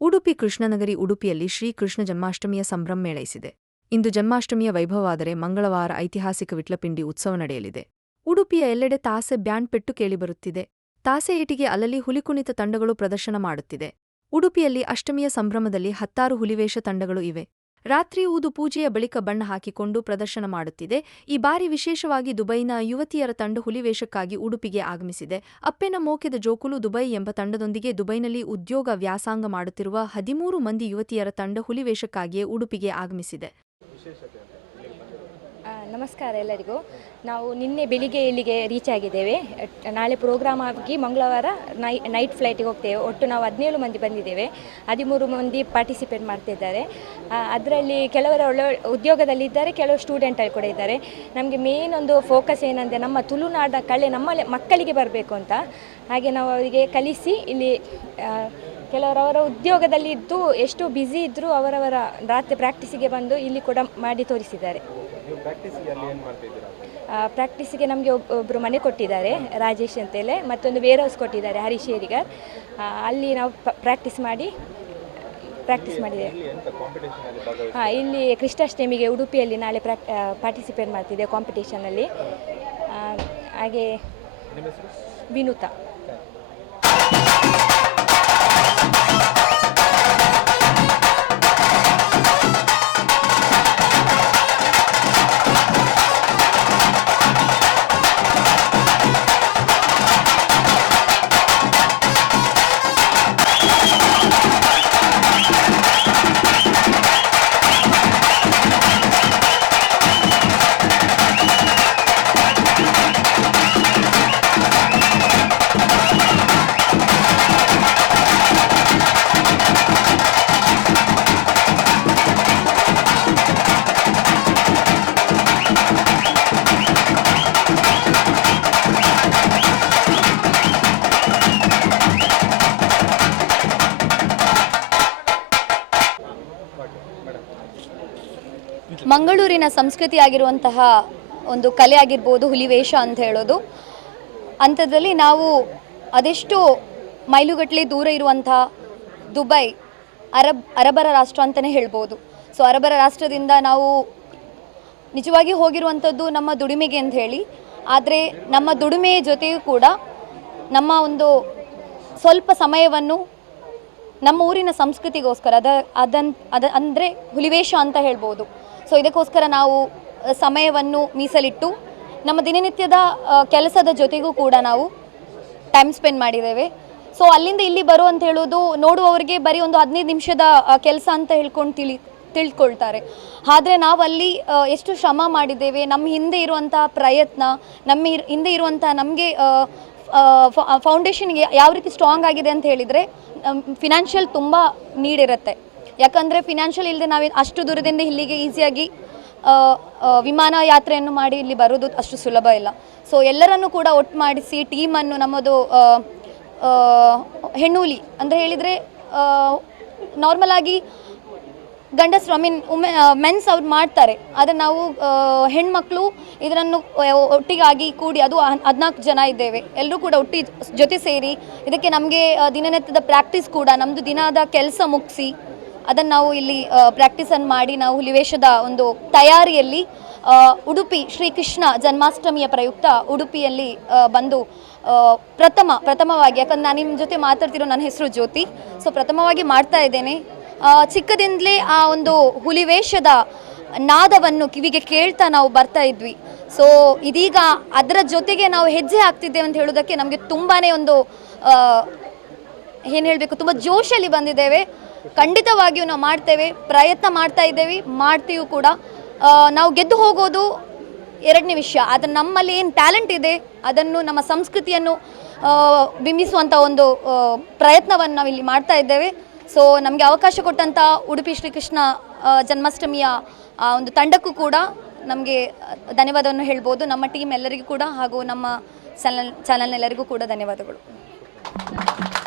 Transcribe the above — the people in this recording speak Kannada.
ಉಡುಪಿ ಕೃಷ್ಣನಗರಿ ಉಡುಪಿಯಲ್ಲಿ ಶ್ರೀ ಕೃಷ್ಣ ಜನ್ಮಾಷ್ಟಮಿಯ ಸಂಭ್ರಮ ಮೇಳೈಸಿದೆ. ಇಂದು ಜನ್ಮಾಷ್ಟಮಿಯ ವೈಭವವಾದರೆ ಮಂಗಳವಾರ ಐತಿಹಾಸಿಕ ವಿಟ್ಲಪಿಂಡಿ ಉತ್ಸವ ನಡೆಯಲಿದೆ. ಉಡುಪಿಯ ಎಲ್ಲೆಡೆ ತಾಸೆ ಬ್ಯಾಂಡ್ ಪೆಟ್ಟು ಕೇಳಿಬರುತ್ತಿದೆ. ತಾಸೆ ಏಟಿಗೆ ಅಲ್ಲಲ್ಲಿ ಹುಲಿಕುಣಿತ ತಂಡಗಳು ಪ್ರದರ್ಶನ ಮಾಡುತ್ತಿದೆ. ಉಡುಪಿಯಲ್ಲಿ ಅಷ್ಟಮಿಯ ಸಂಭ್ರಮದಲ್ಲಿ 10 ಹುಲಿವೇಷ ತಂಡಗಳು ಇವೆ. ರಾತ್ರಿ ಊದು ಪೂಜೆಯ ಬಳಿಕ ಬಣ್ಣ ಹಾಕಿಕೊಂಡು ಪ್ರದರ್ಶನ ಮಾಡುತ್ತಿದೆ. ಈ ಬಾರಿ ವಿಶೇಷವಾಗಿ ದುಬೈನ ಯುವತಿಯರ ತಂಡ ಹುಲಿವೇಷಕ್ಕಾಗಿ ಉಡುಪಿಗೆ ಆಗಮಿಸಿದೆ. ಅಪ್ಪೆನ ಮೋಕೆದ ಜೋಕುಲು ದುಬೈ ಎಂಬ ತಂಡದೊಂದಿಗೆ ದುಬೈನಲ್ಲಿ ಉದ್ಯೋಗ ವ್ಯಾಸಂಗ ಮಾಡುತ್ತಿರುವ 13 ಮಂದಿ ಯುವತಿಯರ ತಂಡ ಹುಲಿವೇಷಕ್ಕಾಗಿಯೇ ಉಡುಪಿಗೆ ಆಗಮಿಸಿದೆ. ನಮಸ್ಕಾರ ಎಲ್ಲರಿಗೂ. ನಾವು ನಿನ್ನೆ ಬೆಳಿಗ್ಗೆ ಇಲ್ಲಿಗೆ ರೀಚ್ ಆಗಿದ್ದೇವೆ. ನಾಳೆ ಪ್ರೋಗ್ರಾಮ್ ಆಗಿ ಮಂಗಳವಾರ ನೈಟ್ ಫ್ಲೈಟಿಗೆ ಹೋಗ್ತೇವೆ. ಒಟ್ಟು ನಾವು 17 ಮಂದಿ ಬಂದಿದ್ದೇವೆ. 13 ಮಂದಿ ಪಾರ್ಟಿಸಿಪೇಟ್ ಮಾಡ್ತಿದ್ದಾರೆ. ಅದರಲ್ಲಿ ಕೆಲವರು ಒಳ್ಳೆ ಉದ್ಯೋಗದಲ್ಲಿದ್ದಾರೆ, ಕೆಲವು ಸ್ಟೂಡೆಂಟಲ್ಲಿ ಕೂಡ ಇದ್ದಾರೆ. ನಮಗೆ ಮೇನ್ ಒಂದು ಫೋಕಸ್ ಏನಂದರೆ ನಮ್ಮ ತುಳುನಾಡ ಕಲೆ ನಮ್ಮ ಮಕ್ಕಳಿಗೆ ಬರಬೇಕು ಅಂತ. ಹಾಗೆ ನಾವು ಅವರಿಗೆ ಕಲಿಸಿ ಇಲ್ಲಿ ಕೆಲವರವರ ಉದ್ಯೋಗದಲ್ಲಿದ್ದು ಎಷ್ಟು ಬ್ಯುಸಿ ಇದ್ದರೂ ಅವರವರ ರಾತ್ರಿ ಪ್ರಾಕ್ಟೀಸಿಗೆ ಬಂದು ಇಲ್ಲಿ ಕೂಡ ಮಾಡಿ ತೋರಿಸಿದ್ದಾರೆ. ಪ್ರಾಕ್ಟೀಸಿಗೆ ನಮಗೆ ಒಬ್ಬರು ಮನೆ ಕೊಟ್ಟಿದ್ದಾರೆ, ರಾಜೇಶ್ ಅಂತೇಳಿ. ಮತ್ತೊಂದು ವೇರ್ ಹೌಸ್ ಕೊಟ್ಟಿದ್ದಾರೆ, ಹರೀಶ್ ಏರಿಗರ್. ಅಲ್ಲಿ ನಾವು ಪ್ರಾಕ್ಟೀಸ್ ಮಾಡಿದ್ದೇವೆ. ಇಲ್ಲಿ ಕೃಷ್ಣಾಷ್ಟಮಿಗೆ ಉಡುಪಿಯಲ್ಲಿ ನಾಳೆ ಪಾರ್ಟಿಸಿಪೇಟ್ ಮಾಡ್ತಿದ್ದೇವೆ ಕಾಂಪಿಟೇಷನಲ್ಲಿ. ಹಾಗೆ ವಿನುತಾ. ಮಂಗಳೂರಿನ ಸಂಸ್ಕೃತಿಯಾಗಿರುವಂತಹ ಒಂದು ಕಲೆ ಆಗಿರ್ಬೋದು ಹುಲಿವೇಷ ಅಂತ ಹೇಳೋದು. ಅಂಥದ್ರಲ್ಲಿ ನಾವು ಅದೆಷ್ಟು ಮೈಲುಗಟ್ಟಲೆ ದೂರ ಇರುವಂಥ ದುಬೈ ಅರಬರ ರಾಷ್ಟ್ರ ಅಂತಲೇ ಹೇಳ್ಬೋದು. ಸೊ ಅರಬರ ರಾಷ್ಟ್ರದಿಂದ ನಾವು ನಿಜವಾಗಿ ಹೋಗಿರುವಂಥದ್ದು ನಮ್ಮ ದುಡಿಮೆಗೆ ಅಂತ ಹೇಳಿ. ಆದರೆ ನಮ್ಮ ದುಡಿಮೆಯ ಜೊತೆಯೂ ಕೂಡ ನಮ್ಮ ಒಂದು ಸ್ವಲ್ಪ ಸಮಯವನ್ನು ನಮ್ಮ ಊರಿನ ಸಂಸ್ಕೃತಿಗೋಸ್ಕರ ಅಂದರೆ ಹುಲಿವೇಷ ಅಂತ ಹೇಳ್ಬೋದು. ಸೊ ಇದಕ್ಕೋಸ್ಕರ ನಾವು ಸಮಯವನ್ನು ಮೀಸಲಿಟ್ಟು ನಮ್ಮ ದಿನನಿತ್ಯದ ಕೆಲಸದ ಜೊತೆಗೂ ಕೂಡ ನಾವು ಟೈಮ್ ಸ್ಪೆಂಡ್ ಮಾಡಿದ್ದೇವೆ. ಸೊ ಅಲ್ಲಿಂದ ಇಲ್ಲಿ ಬರೋ ಅಂತ ಹೇಳೋದು ನೋಡುವವರಿಗೆ ಬರೀ ಒಂದು 15 ನಿಮಿಷದ ಕೆಲಸ ಅಂತ ಹೇಳ್ಕೊಂಡು ತಿಳ್ಕೊಳ್ತಾರೆ. ಆದರೆ ನಾವು ಅಲ್ಲಿ ಎಷ್ಟು ಶ್ರಮ ಮಾಡಿದ್ದೇವೆ, ನಮ್ಮ ಹಿಂದೆ ಇರುವಂಥ ಪ್ರಯತ್ನ, ನಮ್ಮ ಹಿಂದೆ ಇರುವಂಥ ನಮಗೆ ಫೌಂಡೇಶನ್ಗೆ ಯಾವ ರೀತಿ ಸ್ಟ್ರಾಂಗ್ ಆಗಿದೆ ಅಂತ ಹೇಳಿದರೆ ಫಿನಾನ್ಷಿಯಲ್ ತುಂಬ ನೀಡಿರುತ್ತೆ. ಯಾಕಂದರೆ ಫಿನಾನ್ಷಿಯಲ್ ಇಲ್ಲದೆ ನಾವು ಅಷ್ಟು ದೂರದಿಂದ ಇಲ್ಲಿಗೆ ಈಸಿಯಾಗಿ ವಿಮಾನ ಯಾತ್ರೆಯನ್ನು ಮಾಡಿ ಇಲ್ಲಿ ಬರೋದು ಅಷ್ಟು ಸುಲಭ ಇಲ್ಲ. ಸೊ ಎಲ್ಲರನ್ನೂ ಕೂಡ ಒಟ್ಟು ಮಾಡಿಸಿ ಟೀಮನ್ನು ನಮ್ಮದು ಹೆಣ್ಣೂಲಿ ಅಂತ ಹೇಳಿದರೆ ನಾರ್ಮಲಾಗಿ ಗಂಡಸರು ಮೆನ್ಸ್ ಅವ್ರು ಮಾಡ್ತಾರೆ. ಆದರೆ ನಾವು ಹೆಣ್ಮಕ್ಳು ಇದನ್ನು ಒಟ್ಟಿಗಾಗಿ ಕೂಡಿ, ಅದು 14 ಜನ ಇದ್ದೇವೆ, ಎಲ್ಲರೂ ಕೂಡ ಜೊತೆ ಸೇರಿ ಇದಕ್ಕೆ ನಮಗೆ ದಿನನಿತ್ಯದ ಪ್ರಾಕ್ಟೀಸ್ ಕೂಡ ನಮ್ಮದು ದಿನದ ಕೆಲಸ ಮುಗಿಸಿ ಅದನ್ನು ನಾವು ಇಲ್ಲಿ ಪ್ರಾಕ್ಟೀಸನ್ನು ಮಾಡಿ ನಾವು ಹುಲಿವೇಷದ ಒಂದು ತಯಾರಿಯಲ್ಲಿ ಉಡುಪಿ ಶ್ರೀಕೃಷ್ಣ ಜನ್ಮಾಷ್ಟಮಿಯ ಪ್ರಯುಕ್ತ ಉಡುಪಿಯಲ್ಲಿ ಬಂದು ಪ್ರಥಮವಾಗಿ, ಯಾಕಂದ್ರೆ ನಾನು ನಿಮ್ಮ ಜೊತೆ ಮಾತಾಡ್ತಿರೋ ನನ್ನ ಹೆಸರು ಜ್ಯೋತಿ. ಸೊ ಪ್ರಥಮವಾಗಿ ಮಾಡ್ತಾ ಇದ್ದೇನೆ. ಚಿಕ್ಕದಿಂದಲೇ ಆ ಒಂದು ಹುಲಿವೇಷದ ನಾದವನ್ನು ಕಿವಿಗೆ ಕೇಳ್ತಾ ನಾವು ಬರ್ತಾ ಇದ್ವಿ. ಸೊ ಇದೀಗ ಅದರ ಜೊತೆಗೆ ನಾವು ಹೆಜ್ಜೆ ಹಾಕ್ತಿದ್ದೇವೆ ಅಂತ ಹೇಳೋದಕ್ಕೆ ನಮಗೆ ತುಂಬಾ ಒಂದು ಏನು ಹೇಳಬೇಕು, ತುಂಬ ಜೋಶಲ್ಲಿ ಬಂದಿದ್ದೇವೆ. ಖಂಡಿತವಾಗಿಯೂ ನಾವು ಮಾಡ್ತೇವೆ, ಪ್ರಯತ್ನ ಮಾಡ್ತಾ ಇದ್ದೇವೆ, ಮಾಡ್ತೀವಿ ಕೂಡ. ನಾವು ಗೆದ್ದು ಹೋಗೋದು ಎರಡನೇ ವಿಷಯ. ಆದರೆ ನಮ್ಮಲ್ಲಿ ಏನು ಟ್ಯಾಲೆಂಟ್ ಇದೆ ಅದನ್ನು, ನಮ್ಮ ಸಂಸ್ಕೃತಿಯನ್ನು ಬಿಂಬಿಸುವಂಥ ಒಂದು ಪ್ರಯತ್ನವನ್ನು ನಾವು ಇಲ್ಲಿ ಮಾಡ್ತಾ ಇದ್ದೇವೆ. ಸೊ ನಮಗೆ ಅವಕಾಶ ಕೊಟ್ಟಂಥ ಉಡುಪಿ ಶ್ರೀಕೃಷ್ಣ ಜನ್ಮಾಷ್ಟಮಿಯ ಒಂದು ತಂಡಕ್ಕೂ ಕೂಡ ನಮಗೆ ಧನ್ಯವಾದವನ್ನು ಹೇಳ್ಬೋದು. ನಮ್ಮ ಟೀಮ್ ಎಲ್ಲರಿಗೂ ಕೂಡ ಹಾಗೂ ನಮ್ಮ ಚಾನಲ್ ಎಲ್ಲರಿಗೂ ಕೂಡ ಧನ್ಯವಾದಗಳು.